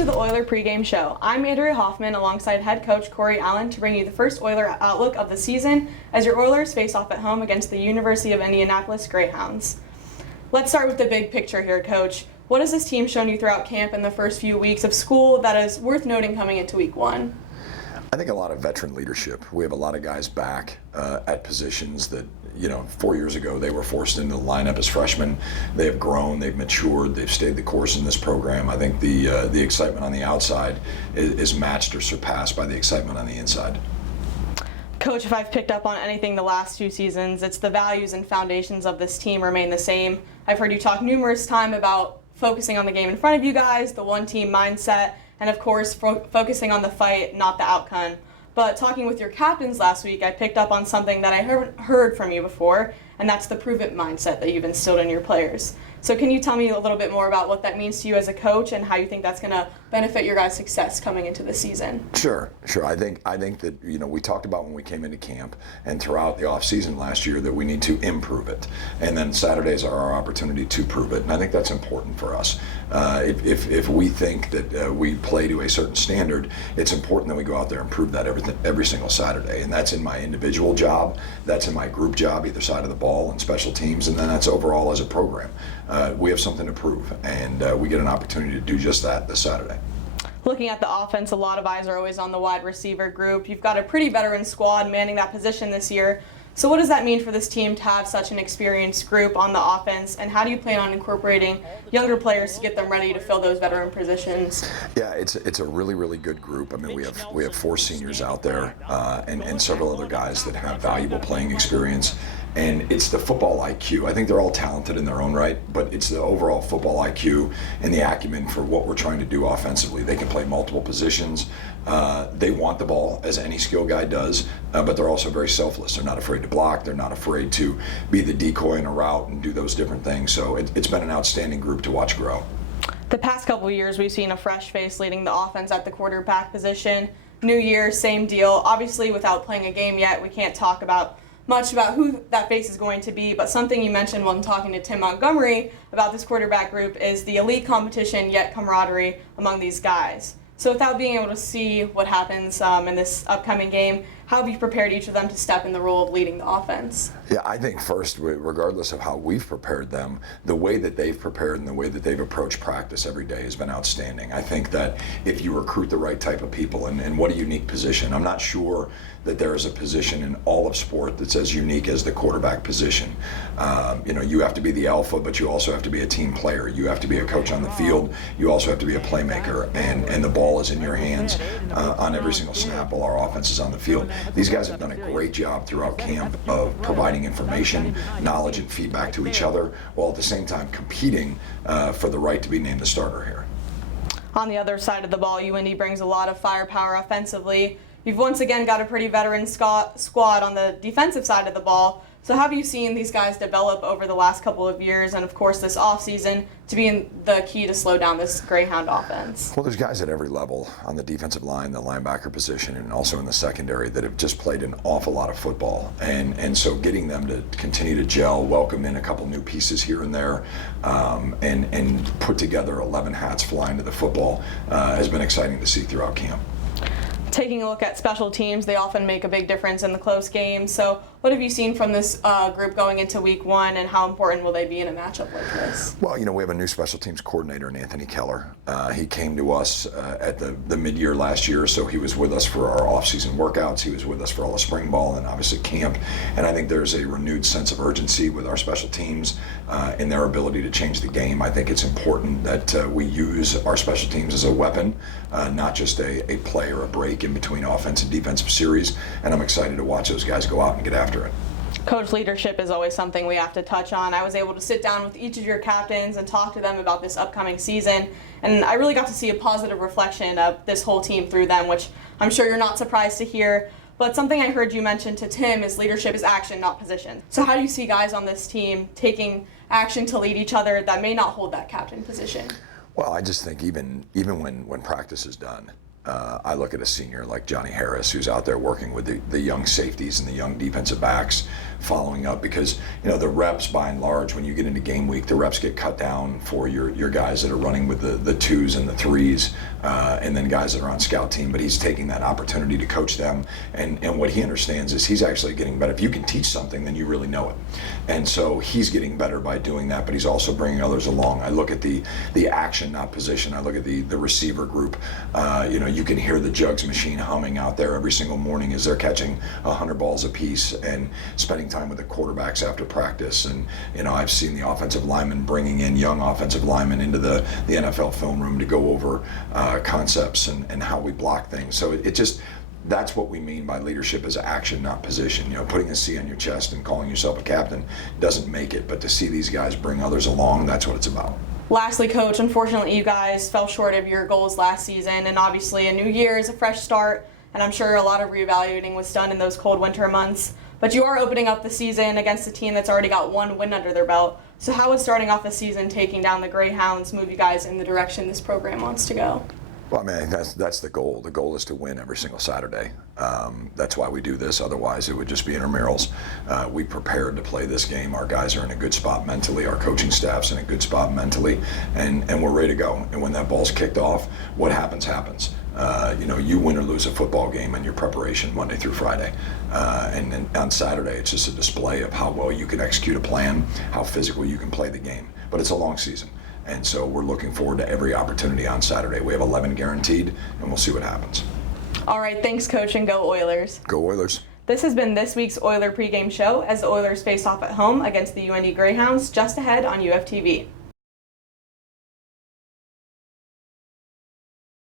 to the Oiler pregame show. I'm Andrea Hoffman alongside head coach Kory Allen to bring you the first Oiler outlook of the season as your Oilers face off at home against the University of Indianapolis Greyhounds. Let's start with the big picture here, Coach. What has this team shown you throughout camp in the first few weeks of school that is worth noting coming into week one? I think a lot of veteran leadership. We have a lot of guys back at positions that, 4 years ago they were forced into the lineup as freshmen. They have grown, they've matured, they've stayed the course in this program. I think the excitement on the outside is matched or surpassed by the excitement on the inside. Coach, if I've picked up on anything the last 2 seasons, it's the values and foundations of this team remain the same. I've heard you talk numerous times about focusing on the game in front of you guys, the one-team mindset, and of course focusing on the fight, not the outcome. But talking with your captains last week, I picked up on something that I haven't heard from you before, and that's the prove-it mindset that you've instilled in your players. So can you tell me a little bit more about what that means to you as a coach and how you think that's going to benefit your guys' success coming into the season? Sure. I think that, we talked about when we came into camp and throughout the off season last year that we need to improve it. And then Saturdays are our opportunity to prove it. And I think that's important for us. If we think that we play to a certain standard, it's important that we go out there and prove that every single Saturday. And that's in my individual job, that's in my group job, either side of the ball and special teams, and then that's overall as a program. We have something to prove, and we get an opportunity to do just that this Saturday. Looking at the offense, a lot of eyes are always on the wide receiver group. You've got a pretty veteran squad manning that position this year. So what does that mean for this team to have such an experienced group on the offense, and how do you plan on incorporating younger players to get them ready to fill those veteran positions? Yeah, it's a really, really good group. I mean, we have 4 seniors out there and several other guys that have valuable playing experience. And it's the football IQ. I think they're all talented in their own right, but it's the overall football IQ and the acumen for what we're trying to do offensively. They can play multiple positions. They want the ball, as any skill guy does, but they're also very selfless. They're not afraid to block. They're not afraid to be the decoy in a route and do those different things. So it's been an outstanding group to watch grow. The past couple of years, we've seen a fresh face leading the offense at the quarterback position. New year, same deal. Obviously, without playing a game yet, we can't talk much about who that face is going to be, but something you mentioned when talking to Tim Montgomery about this quarterback group is the elite competition yet camaraderie among these guys. So without being able to see what happens in this upcoming game, how have you prepared each of them to step in the role of leading the offense? Yeah, I think first, regardless of how we've prepared them, the way that they've prepared and the way that they've approached practice every day has been outstanding. I think that if you recruit the right type of people, and what a unique position. I'm not sure that there is a position in all of sport that's as unique as the quarterback position. You have to be the alpha, but you also have to be a team player. You have to be a coach on the field. You also have to be a playmaker, and the ball is in your hands on every single snap while our offense is on the field. These guys have done a great job throughout camp of providing information, knowledge, and feedback to each other, while at the same time competing for the right to be named the starter here. On the other side of the ball, UIndy brings a lot of firepower offensively. You've once again got a pretty veteran squad on the defensive side of the ball. So how have you seen these guys develop over the last couple of years and, of course, this offseason to be the key to slow down this Greyhound offense? Well, there's guys at every level on the defensive line, the linebacker position, and also in the secondary that have just played an awful lot of football. And so getting them to continue to gel, welcome in a couple new pieces here and there, and put together 11 hats flying to the football has been exciting to see throughout camp. Taking a look at special teams, they often make a big difference in the close games. So what have you seen from this group going into week one, and how important will they be in a matchup like this? Well, we have a new special teams coordinator in Anthony Keller. He came to us at the mid-year last year, so he was with us for our off-season workouts. He was with us for all the spring ball and obviously camp. And I think there's a renewed sense of urgency with our special teams in their ability to change the game. I think it's important that we use our special teams as a weapon, not just a play or a break in between offense and defensive series, and I'm excited to watch those guys go out and get after it. Coach, leadership is always something we have to touch on. I was able to sit down with each of your captains and talk to them about this upcoming season, and I really got to see a positive reflection of this whole team through them, which I'm sure you're not surprised to hear. But something I heard you mention to Tim is leadership is action, not position. So how do you see guys on this team taking action to lead each other that may not hold that captain position? Well, I just think even when practice is done, I look at a senior like Johnny Harris, who's out there working with the young safeties and the young defensive backs, following up, because the reps, by and large, when you get into game week, the reps get cut down for your guys that are running with the twos and the threes, and then guys that are on scout team. But he's taking that opportunity to coach them, and what he understands is he's actually getting better. If you can teach something, then you really know it, and so he's getting better by doing that. But he's also bringing others along. I look at the action, not position. I look at the receiver group. You can hear the jugs machine humming out there every single morning as they're catching 100 balls apiece and spending time with the quarterbacks after practice. And I've seen the offensive linemen bringing in young offensive linemen into the NFL film room to go over concepts and how we block things. So it just, that's what we mean by leadership as action, not position. Putting a C on your chest and calling yourself a captain doesn't make it, but to see these guys bring others along, that's what it's about. Lastly, Coach, unfortunately you guys fell short of your goals last season, and obviously a new year is a fresh start, and I'm sure a lot of reevaluating was done in those cold winter months. But you are opening up the season against a team that's already got one win under their belt. So how would starting off the season taking down the Greyhounds move you guys in the direction this program wants to go? Well, I mean, that's the goal. The goal is to win every single Saturday. That's why we do this. Otherwise, it would just be intramurals. We prepared to play this game. Our guys are in a good spot mentally. Our coaching staff's in a good spot mentally, and we're ready to go. And when that ball's kicked off, what happens, happens. You win or lose a football game in your preparation Monday through Friday. And then on Saturday, it's just a display of how well you can execute a plan, how physical you can play the game. But it's a long season. And so we're looking forward to every opportunity on Saturday. We have 11 guaranteed, and we'll see what happens. All right, thanks, Coach, and go Oilers. Go Oilers. This has been this week's Oiler pregame show as the Oilers face off at home against the UND Greyhounds, just ahead on UFTV.